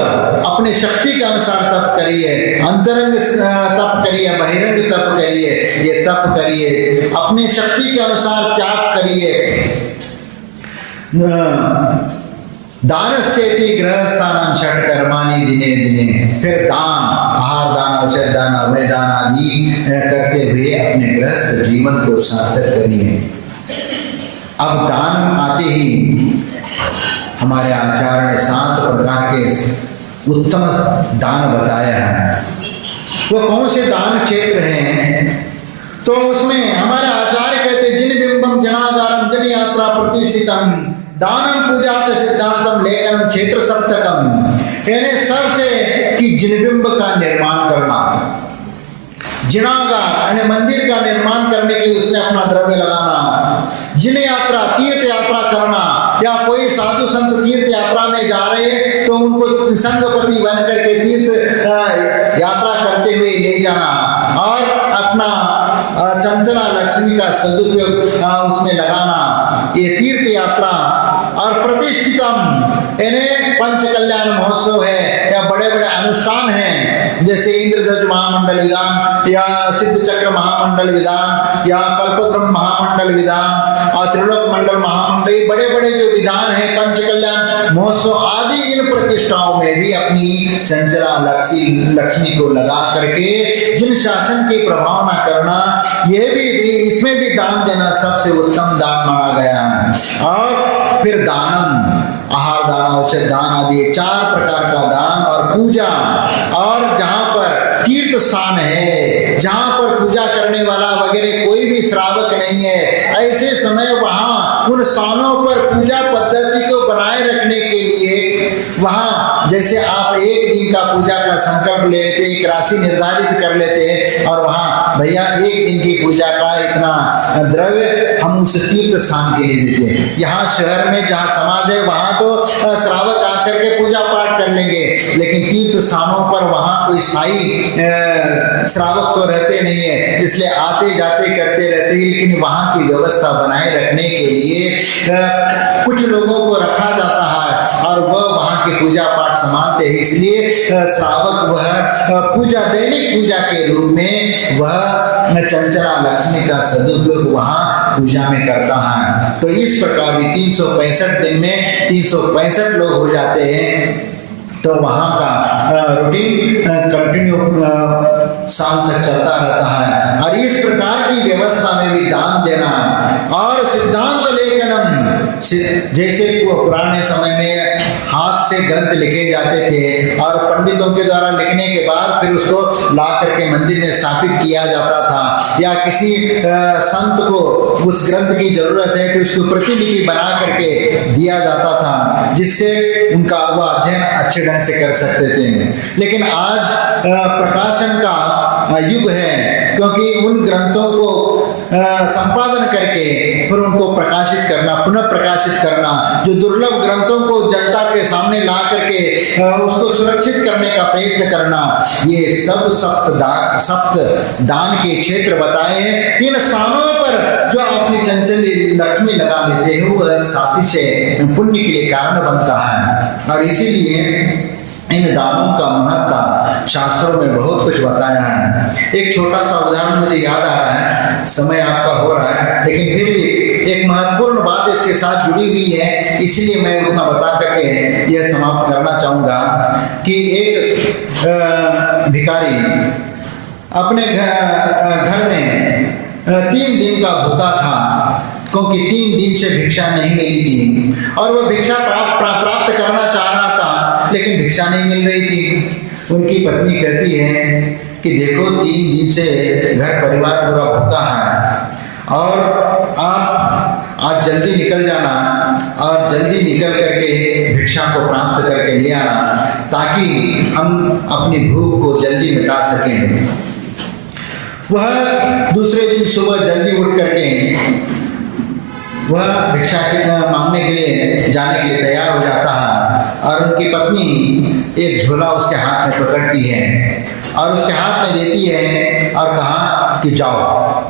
अपने शक्ति के अनुसार तप करिए, अंतरंग तप करिए, बहिरंग तप करिए, ये तप करिए, अपने शक्ति के अनुसार त्याग करिए। दानश्चेति गृहस्थानम षट कर्माणि दिने दिने। फिर दान, आहार दान, औषध दान, अभय दान आदि करते हुए अपने गृहस्थ जीवन को सार्थक करिए। अब दान आते ही हमारे आचार्य ने 7 प्रकार के उत्तम दान बताया है। वो कौन से दान क्षेत्र हैं? तो उसमें हमारे आचार्य कहते जिन बिंबम जनागारम जन यात्रा प्रतिष्ठितम दानम पूजा से सिद्धांतम लेखनम क्षेत्र सप्तकम। यानी सबसे कि जिनबिंब का निर्माण करना, जिनागार यानी मंदिर का निर्माण करने के लिए उसमें अपना द्रव्य लगाना, जिन यात्रा तीर्थ यात्रा करना, या कोई साधु संत तीर्थ यात्रा में जा रहे तो उनको संगपति बन करके तीर्थ यात्रा करते हुए ले जाना और अपना चंचला लक्ष्मी का सदुपयोग उसमें लगाना, ये तीर्थ यात्रा। और प्रतिष्ठितम इन्हें पंच कल्याण महोत्सव है या बड़े बड़े अनुष्ठान हैं, जैसे इंद्रध्वज महामंडल विधान या सिद्ध चक्र महामंडल विधान या कल्पद्रुम महामंडल विधान और त्रिलोक मंडल महामंडल, बड़े बड़े जो विधान है पंच कल्याण महोत्सव आदि, इन प्रतिष्ठाओं में भी अपनी चंचला लक्ष्मी को लगा करके जिन शासन की प्रभाव न करना, ये भी इसमें भी दान देना सबसे उत्तम दान माना गया है। और फिर दानम, आहार दान, औषध दान आदि 4 प्रकार का दान और पूजा। और जहाँ पर तीर्थ स्थान है, जहाँ पर पूजा करने वाला वगैरह कोई भी श्रावक नहीं है, ऐसे समय वहाँ उन स्थानों पर पूजा पद्धति को बनाए रखने के लिए वहाँ जैसे आप एक दिन का पूजा का संकल्प ले लेते, एक राशि निर्धारित कर लेते और वहाँ भैया एक दिन की पूजा का इतना द्रव्य हम उस तीर्थ स्थान के लिए देते हैं। यहाँ शहर में जहाँ समाज है वहाँ तो श्रावक आकर के पूजा पाठ कर लेंगे, लेकिन तीर्थ स्थानों पर वहाँ कोई स्थायी श्रावक तो रहते नहीं है, इसलिए आते जाते करते रहते हैं। लेकिन वहाँ की व्यवस्था बनाए रखने के लिए कुछ लोगों को रखा जाता है और वह वहाँ की पूजा पाठ संभालते हैं, इसलिए श्रावक वह पूजा दैनिक पूजा के रूप में वह चंचला लक्ष्मी का सदुपयोग वहाँ पूजा में करता है। तो इस प्रकार भी 365 दिन में 365 लोग हो जाते हैं, तो वहाँ का रूटीन कंटिन्यू साल तक चलता रहता है। और इस प्रकार की व्यवस्था में भी दान देना और सिद्धांत लेखनम, जैसे पुराने समय में हाथ से ग्रंथ लिखे जाते थे और पंडितों के द्वारा लिखने के बाद फिर उसको ला करके मंदिर में स्थापित किया जाता था, या किसी संत को उस ग्रंथ की जरूरत है तो उसको प्रतिलिपि बना करके दिया जाता था, जिससे उनका वह अध्ययन अच्छे ढंग से कर सकते थे। लेकिन आज प्रकाशन का युग है, क्योंकि उन ग्रंथों को संपादन करके फिर उनको प्रकाशित करना, पुनः प्रकाशित करना, जो दुर्लभ ग्रंथों को जनता के सामने ला करके उसको सुरक्षित करने का प्रयत्न करना, ये सब सप्त दान के क्षेत्र बताए हैं। इन स्थानों पर जो अपनी चंचली लक्ष्मी लगा लेते हैं वह साथी से पुण्य के लिए कारण बनता है। और इसीलिए इन दानों का महत्व शास्त्रों में बहुत कुछ बताया है। एक छोटा सा उदाहरण मुझे याद आ रहा है, समय आपका हो रहा है, लेकिन फिर भी एक महत्वपूर्ण बात इसके साथ जुड़ी हुई है, इसलिए मैं उतना बता करके यह समाप्त करना चाहूँगा कि एक भिखारी अपने घर में 3 दिन का भूखा था, क्योंकि 3 दिन से भिक्षा नहीं मिली थी और वह भिक्षा प्राप्त करना चाह रहा था, लेकिन भिक्षा नहीं मिल रही थी। उनकी पत्नी कहती है कि देखो 3 दिन से घर परिवार पूरा भूखा है और आप आज जल्दी निकल जाना और जल्दी निकल करके भिक्षा को प्राप्त करके ले आना, ताकि हम अपनी भूख को जल्दी मिटा सकें। वह दूसरे दिन सुबह जल्दी उठ करके वह भिक्षा मांगने के लिए जाने के लिए तैयार हो जाता है और उनकी पत्नी एक झोला उसके हाथ में पकड़ती है और उसके हाथ में देती है और कहा कि जाओ।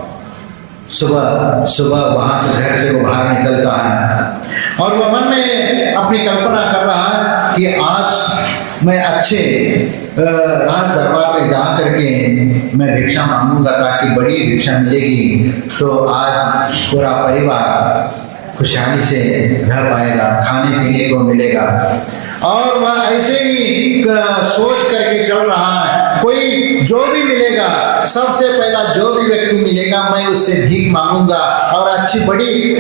सुबह सुबह वहाँ से घर से वो बाहर निकलता है और वह मन में अपनी कल्पना कर रहा है कि आज मैं अच्छे राज दरबार में जा करके मैं भिक्षा मांगूंगा, ताकि बड़ी भिक्षा मिलेगी तो आज पूरा परिवार खुशहाली से रह पाएगा, खाने पीने को मिलेगा। और वह ऐसे ही सोच करके चल रहा है, कोई जो भी मिलेगा, सबसे पहला जो भी व्यक्ति मिलेगा मैं उससे भीख मांगूंगा और अच्छी बड़ी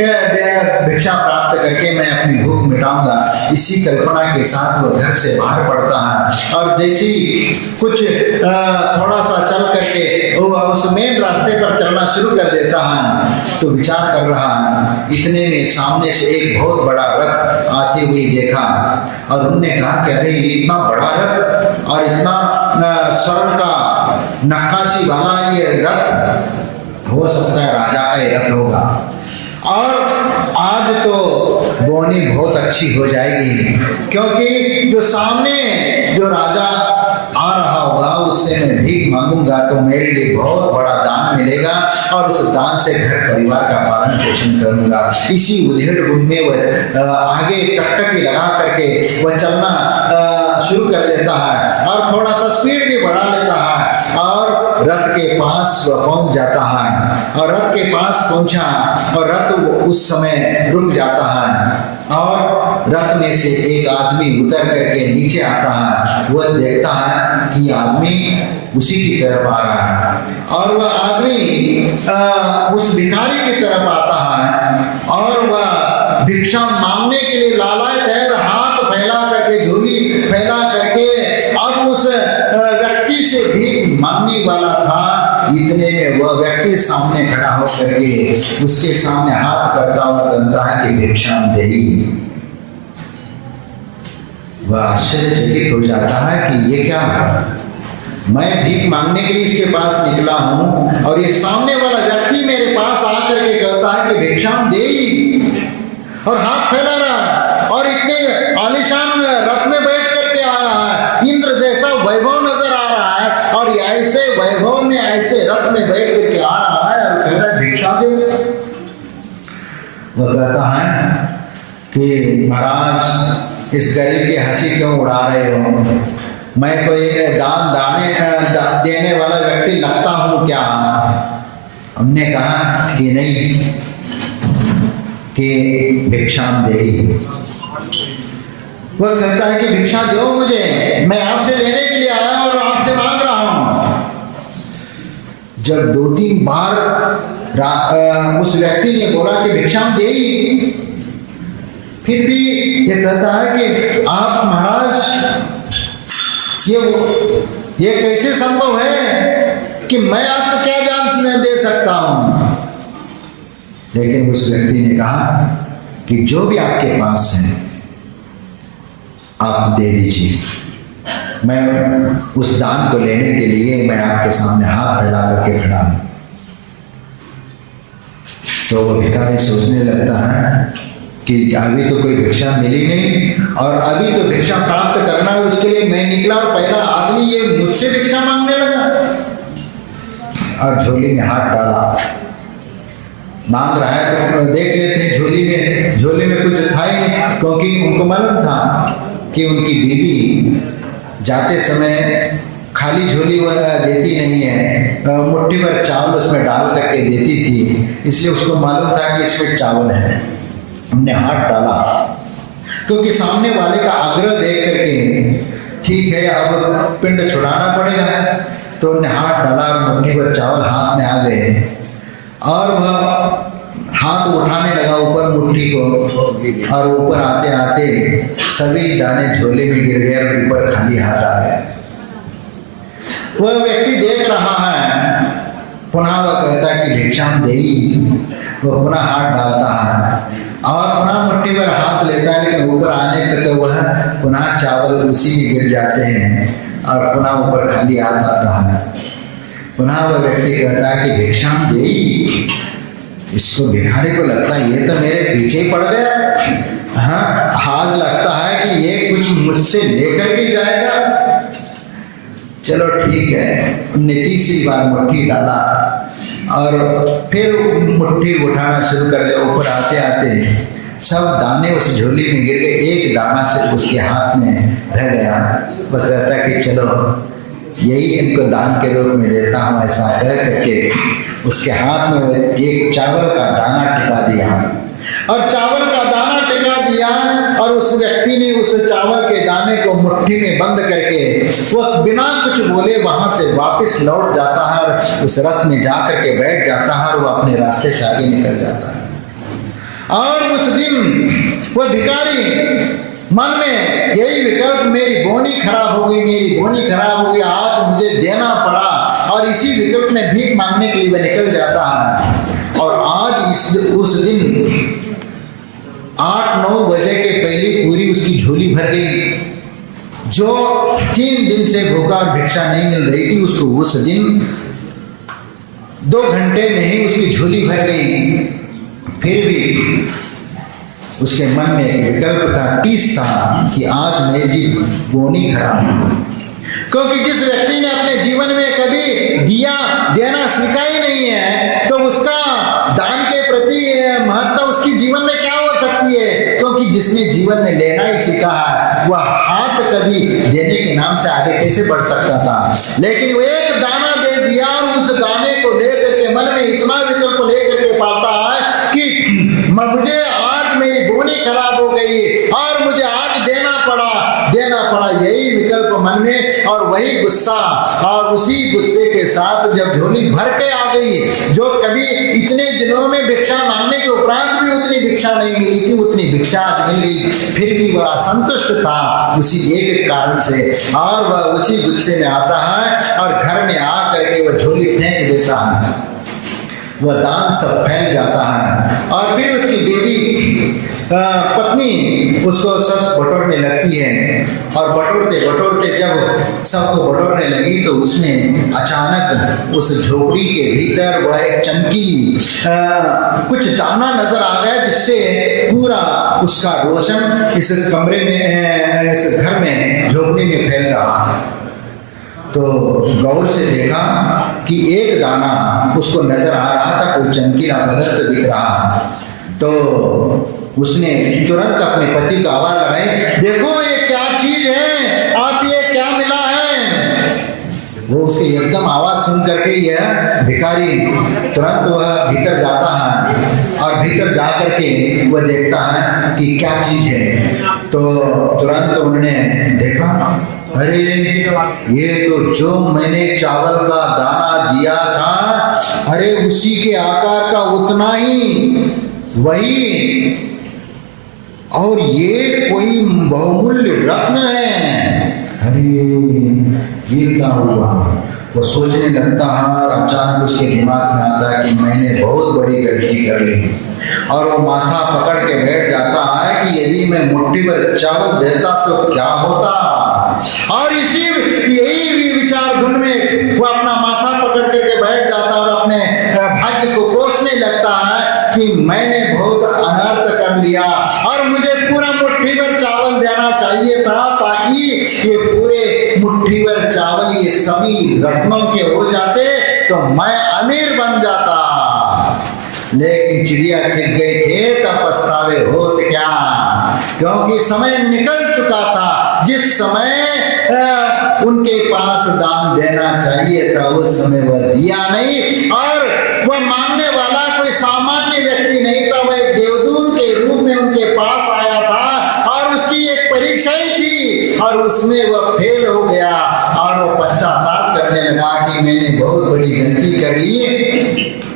भिक्षा प्राप्त करके मैं अपनी भूख मिटाऊंगा। इसी कल्पना के साथ वो घर से बाहर पड़ता है और जैसे ही कुछ थोड़ा सा चल करके वो उस मेन रास्ते पर चलना शुरू कर देता है तो विचार कर रहा है, इतने में सामने से एक बहुत बड़ा रथ आते हुए देखा और उन्होंने कहा कि अरे ये इतना बड़ा रथ और इतना स्वर्ण का नक्काशी वाला ये रथ, हो सकता है राजा का ये रथ होगा और आज तो बोनी बहुत अच्छी हो जाएगी, क्योंकि जो सामने जो राजा आ रहा होगा उससे मैं भीख मांगूंगा तो मेरे लिए बहुत बड़ा दान मिलेगा और उस दान से घर परिवार का पालन पोषण करूंगा। इसी उधेड़ बुन में वह आगे टकटकी लगा करके करके वह चलना शुरू कर देता है और थोड़ा सा स्पीड भी बढ़ा लेता है और रथ के पास वह पहुंच जाता है। और रथ के पास पहुंचा और रथ उस समय रुक जाता है और रथ में से एक आदमी उतर करके नीचे आता है। वह देखता है कि आदमी उसी की तरफ आ रहा है और वह आदमी उस भिखारी की तरफ आता है और वह भिक्षा मांगने के लिए लालायत है और हाथ फैला करके, झोली फैला करके अब उस व्यक्ति से भीख मांगने वाला था। इतने में वह व्यक्ति सामने खड़ा होकर के उसके सामने हाथ करता हुआ कहता है कि भिक्षा देही। वह आश्चर्यचकित हो जाता है कि ये क्या है, मैं भीख मांगने के लिए इसके पास निकला हूं और ये सामने वाला व्यक्ति मेरे पास आकर के कहता है कि भिक्षा देही और हाथ फैला रहा और इतने आलिशान रथ में बैठ करके आया है, इंद्र जैसा वैभव नजर आ रहा है और ऐसे वैभव में ऐसे रथ में बैठ करके आ रहा है और कह रहा है भिक्षा दे। वह कहता है कि महाराज इस गरीब की हंसी क्यों उड़ा रहे हो, मैं कोई दान देने वाला व्यक्ति लगता हूं क्या? हमने कहा कि नहीं, कि भिक्षा दे। वह कहता है कि भिक्षा दो मुझे, मैं आपसे लेने के लिए आया और आपसे मांग रहा हूं। जब 2-3 बार उस व्यक्ति ने बोला कि भिक्षा दे, फिर भी ये कहता है कि आप महाराज ये कैसे संभव है कि मैं आपको क्या दान दे सकता हूं? लेकिन उस व्यक्ति ने कहा कि जो भी आपके पास है आप दे दीजिए, मैं उस दान को लेने के लिए मैं आपके सामने हाथ फैला करके खड़ा हूं। तो वो भिखारी सोचने लगता है कि अभी तो कोई भिक्षा मिली नहीं और अभी तो भिक्षा प्राप्त करना है, उसके लिए मैं निकला और पहला आदमी ये मुझसे भिक्षा मांगने लगा और झोली में हाथ डाला, मांग रहा है तो देख लेते हैं झोली में कुछ था ही नहीं, क्योंकि उनको मालूम था कि उनकी बीवी जाते समय खाली झोली वगैरह देती नहीं है, मुट्ठी भर चावल उसमें डाल करके देती थी, इसलिए उसको मालूम था कि इसमें चावल है। हमने हाथ डाला क्योंकि सामने वाले का आग्रह देख करके ठीक है अब पिंड छुड़ाना पड़ेगा, तो उन्हें हाथ डाला और मुट्ठी भर चावल हाथ में आ गए और वह हाथ उठाने लगा ऊपर मुट्ठी को और ऊपर आते आते सभी दाने झोले में गिर गए और ऊपर खाली हाथ आ गया। वह व्यक्ति देख रहा है, पुनः वह कहता है कि भिक्षा देही। वह पुनः हाथ डालता है और पुनः मुट्ठी पर हाथ लेता है, लेकिन ऊपर आने तक वह पुनः चावल उसी में गिर जाते हैं और पुनः ऊपर खाली हाथ आता है। पुनः वह व्यक्ति कहता है कि भिक्षा देही। इसको भिखारी को लगता है ये तो मेरे पीछे ही पड़ गया, हाँ आज लगता है कि ये कुछ मुझसे लेकर के जाएगा। चलो ठीक है, उनने तीसरी बार मुट्ठी डाला और फिर मुट्ठी उठाना शुरू कर दिया। ऊपर आते आते सब दाने उस झोली में गिर गए, एक दाना सिर्फ उसके हाथ में रह गया। बस कहता है कि चलो यही इनको दान के रूप में देता हूँ, ऐसा कह करके उसके हाथ में एक चावल का दाना टिका दिया और चावल का दाना टिका दिया और उस व्यक्ति ने उस चावल के दाने को मुट्ठी में बंद करके वह बिना कुछ बोले वहां से वापस लौट जाता है और उस रथ में जाकर के बैठ जाता है और वह अपने रास्ते से आगे निकल जाता है। और उस दिन वह भिखारी मन में यही विकल्प, मेरी बोनी खराब हो गई, मेरी बोनी खराब हो गई, आज मुझे देना पड़ा, और इसी विकल्प में भीख मांगने के लिए वह निकल जाता है। और आज उस दिन 8-9 बजे के पहले पूरी उसकी झोली भर गई। जो 3 दिन से भूखा और भिक्षा नहीं मिल रही थी, उसको उस दिन 2 घंटे में ही उसकी झोली भर गई। फिर भी उसके मन में एक विकल्प था, टीस था कि आज मेरी बोनी खराब, क्योंकि जिस व्यक्ति ने अपने जीवन में कभी देना सीखा ही नहीं है, तो उसका दान के प्रति महत्ता उसकी जीवन में क्या हो सकती है? क्योंकि जिसने जीवन जीवन में लेना ही सीखा है, वह हाथ कभी देने के नाम से आगे कैसे बढ़ सकता था। लेकिन वो एक दाना दे दिया और उस दाने को लेकर के मन में इतना विकल्प लेकर के पाता है कि मुझे आज मेरी बोनी खराब हो गई और मुझे आज देना पड़ा, यही विकल्प मन में, और वही गुस्सा, और उसी गुस्से के साथ जब झोली भर के आ गई, जो कभी इतने दिनों में भिक्षा मांगने के उपरांत भी उतनी भिक्षा नहीं मिली थी, उतनी भिक्षा आज मिल गई, फिर भी वह असंतुष्ट था उसी एक कारण से, और वह उसी गुस्से में आता है और घर में आ करके वह झोली फेंक देता है, वह दान सब फैल जाता है। और फिर उसकी बेबी पत्नी उसको सब बटोरने लगती है, और बटोरते बटोरते जब सबको बटोरने लगी तो उसमें अचानक उस झोपड़ी के भीतर वह एक चमकीली कुछ दाना नजर आ गया, जिससे पूरा उसका रोशन इस कमरे में, इस घर में, झोपड़ी में फैल रहा है। तो गौर से देखा कि एक दाना उसको नजर आ रहा था, कोई चमकीला पदार्थ दिख रहा। तो उसने तुरंत अपने पति का आवाज लगाई, देखो ये क्या चीज है, आप ये क्या मिला है। वो उसके एकदम आवाज सुन करके यह भिखारी तुरंत वह भीतर जाता है, और भीतर जा करके वह देखता है कि क्या चीज है। तो तुरंत उन्होंने देखा, अरे ये तो जो मैंने चावल का दाना दिया था, अरे उसी के आकार का उतना ही, वही, और ये कोई बहुमूल्य रत्न है। अरे ये क्या हुआ? वो सोचने लगता है, और अचानक उसके दिमाग में आता है कि मैंने बहुत बड़ी गलती कर ली, और वो माथा पकड़ के बैठ जाता है कि यदि मैं मुट्ठी भर चावल देता तो क्या होता। और यही विचार धुन में वो अपना माथा पकड़ करके बैठ जाता है और अपने भाग्य को कोसने लगता है कि मैंने बहुत अनर्थ कर लिया, और मुझे पूरा मुट्ठी भर चावल देना चाहिए था, ताकि ये पूरे मुट्ठी भर चावल ये सभी रत्नों के हो जाते तो मैं अमीर बन जाता। लेकिन चिड़िया चिग गई खेत, पछतावे होत क्या, क्योंकि समय निकल चुका था। जिस समय उनके पास दान देना चाहिए था, उस समय वह दिया नहीं, और वह मांगने वाला कोई सामान्य व्यक्ति नहीं था, वह एक देवदूत के रूप में उनके पास आया था, और उसकी एक परीक्षा ही थी, और उसमें वह फेल हो गया, और वह पश्चाताप करने लगा कि मैंने बहुत बड़ी गलती कर ली,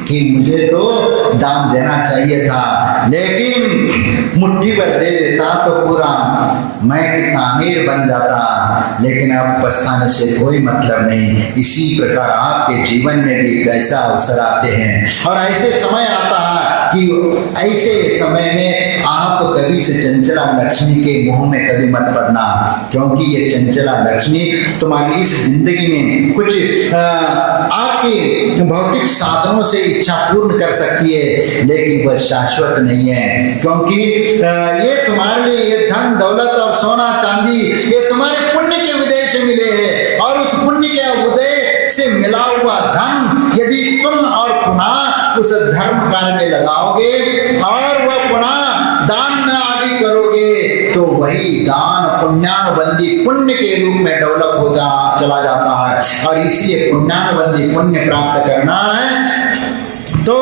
कि मुझे तो दान देना चाहिए था, लेकिन मुट्ठी भर दे देता तो पूरा मैं कितना अमीर बन जाता। लेकिन अब पछताने से कोई मतलब नहीं। इसी प्रकार आपके जीवन में भी कैसा अवसर आते हैं, और ऐसे समय आता है कि ऐसे समय में आप कभी से चंचला लक्ष्मी के मुंह में कभी मत पड़ना, क्योंकि ये चंचला लक्ष्मी तुम्हारी इस जिंदगी में कुछ आपके भौतिक साधनों से इच्छा पूर्ण कर सकती है, लेकिन वह शाश्वत नहीं है, क्योंकि ये तुम्हारे लिए ये धन दौलत और सोना चांदी ये तुम्हारे पुण्य के उदय से मिले हैं, और उस पुण्य के उदय से मिला हुआ धन यदि तुम और पुनः उस धर्म कार्य में लगाओगे और वह पुनः दान आदि करोगे, तो वही दान पुण्यानुबंधी पुण्य के रूप में डेवलप होता चला जाता है। और इसलिए पुण्यानुबंधी पुण्य प्राप्त करना है तो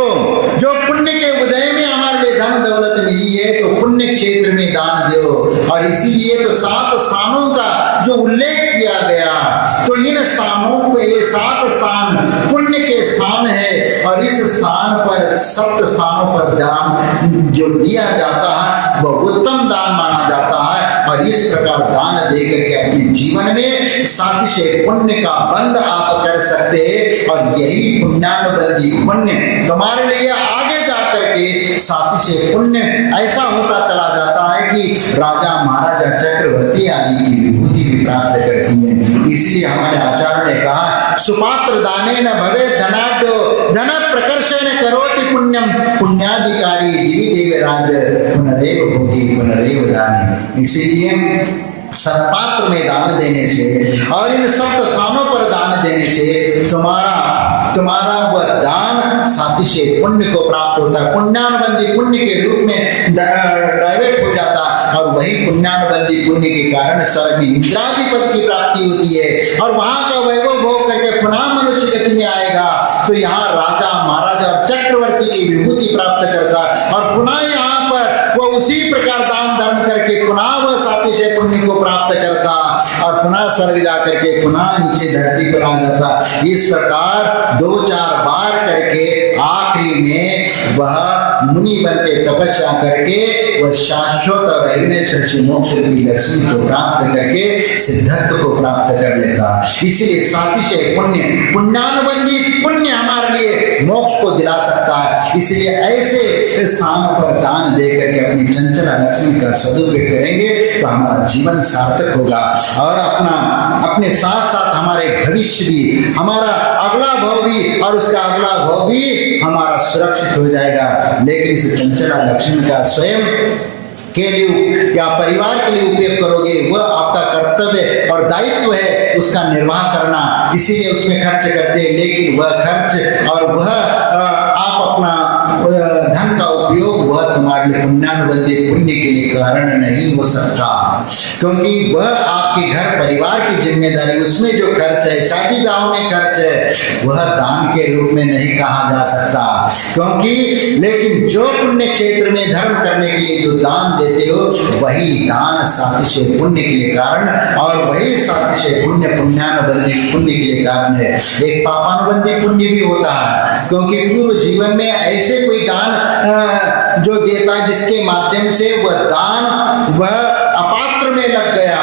जो पुण्य के उदय में हमारे लिए धन दौलत मिली है, तो पुण्य क्षेत्र में दान दो। और इसीलिए तो 7 स्थानों का जो उल्लेख किया गया, तो इन स्थानों पे ये 7 स्थान पुण्य के स्थान है, और इस स्थान पर 7 स्थानों पर दान जो दिया जाता है वह उत्तम दान माना जाता है। और इस प्रकार दान देकर के अपने जीवन में सातिशय पुण्य का बंध आप कर सकते हैं, और यही पुण्यानुबंधी पुण्य तुम्हारे लिए आगे जाकर के सातिशय पुण्य ऐसा होता चला जाता है कि राजा महाराजा चक्रवर्ती आदि की विभूति भी प्राप्त करती है। इसलिए हमारे आचार्य ने कहा, सुपात्र दाने न भवे धनाढ्यो धन प्रकर्षण करोति पुण्यम पुण्याधिकारी दिवि देवराज पुनरेव भोगी पुनरेव दानी। इसीलिए सत्पात्र में दान देने से और इन 7 स्थानों पर दान देने से तुम्हारा वह दान सातिशय पुण्य को प्राप्त होता है, पुण्यानुबंधी पुण्य के रूप में डाइवर्ट हो जाता है, और वही पुण्यानुबंधी पुण्य के कारण स्वर्ग में इंद्रादि पद की प्राप्ति होती है, और वहां का वैभव भोग करके पुनः मनुष्य गति में आएगा तो यहाँ राजा महाराजा और चक्रवर्ती की विभूति प्राप्त करता है, और पुनः यहाँ पर वह उसी प्रकार दान धर्म करके पुनः वह सातिशय पुण्य को प्राप्त करता, और पुनः स्वर्ग जाकर के पुनः नीचे धरती पर आ जाता। इस प्रकार 2-4 बार करके आखिरी में वह मुनि बन के तपस्या करके वह शाश्वत और अग्निश्री मोक्ष की लक्ष्मी को प्राप्त करके सिद्धत्व को प्राप्त कर लेता। इसलिए सातिशय पुण्य, पुण्यानुबंधी पुण्य हमारे लिए मोक्ष को दिला सकता है। इसलिए ऐसे स्थानों पर दान दे करके अपनी चंचला लक्ष्मी का सदुपयोग करेंगे तो हमारा जीवन सार्थक होगा, और अपने साथ साथ हमारे भविष्य भी, हमारा अगला भव भी और उसका अगला भव भी हमारा सुरक्षित हो जाएगा। लेकिन इस चंचला लक्ष्मी का स्वयं के लिए या परिवार के लिए उपयोग करोगे, वह आपका कर्तव्य और दायित्व है उसका निर्वाह करना, इसीलिए उसमें खर्च करते हैं। लेकिन वह खर्च और वह आप अपना धन का उपयोग वह तुम्हारे लिए पुण्यानुबंधी पुण्य के लिए कारण नहीं हो सकता, क्योंकि वह आपके घर परिवार की जिम्मेदारी, उसमें जो खर्च है, शादी ब्याह में खर्च है, वह दान के रूप में नहीं कहा जा सकता। क्योंकि लेकिन जो पुण्य क्षेत्र में धर्म करने के लिए जो दान देते हो वही दान सातिशय पुण्य के लिए कारण, और वही सातिशय पुण्य पुण्यानुबंधी पुण्य के लिए कारण है। एक पापानुबंधी पुण्य भी होता है, क्योंकि पूर्व जीवन में ऐसे कोई दान जो देता है जिसके माध्यम से वह दान वह अपात्र में लग गया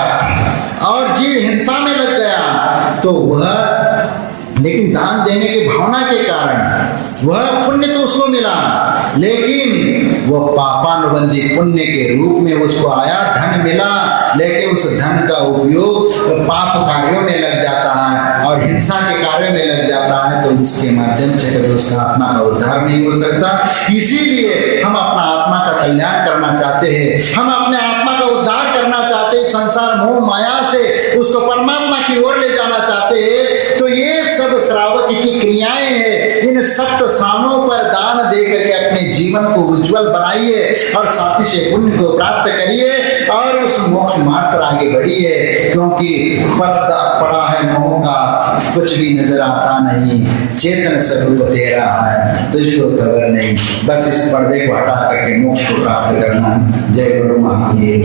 और जीव हिंसा में लग गया, तो वह लेकिन दान देने की भावना के कारण वह पुण्य तो उसको मिला, लेकिन वह पापानुबंधी पुण्य के रूप में उसको आया, धन मिला, लेकिन उस धन का उपयोग पाप कार्यों में लग जाता है और हिंसा के कार्यों में लग जाता है, तो उसके माध्यम से कभी उसका आत्मा का उद्धार नहीं हो सकता। इसीलिए हम अपना आत्मा का कल्याण करना चाहते हैं, हम अपने आत्मा का उद्धार करना चाहते हैं, संसार मोह माया से उसको परमात्मा की ओर ले जाना चाहते हैं। तो ये सब श्रावक की क्रियाएं हैं, इन सप्त स्थानों पर दान दे करके अपने जीवन को उज्जवल बनाइए और सातिशय पुण्य को प्राप्त करिए और उस मोक्ष मार्ग पर आगे बढ़िए, क्योंकि पर्दा पड़ा है मोह का, कुछ भी नजर आता नहीं, चेतन स्वरूप तेरा है, तुझको खबर नहीं, बस इस पर्दे को हटा करके मोक्ष को प्राप्त करना। जय गुरु महादेव।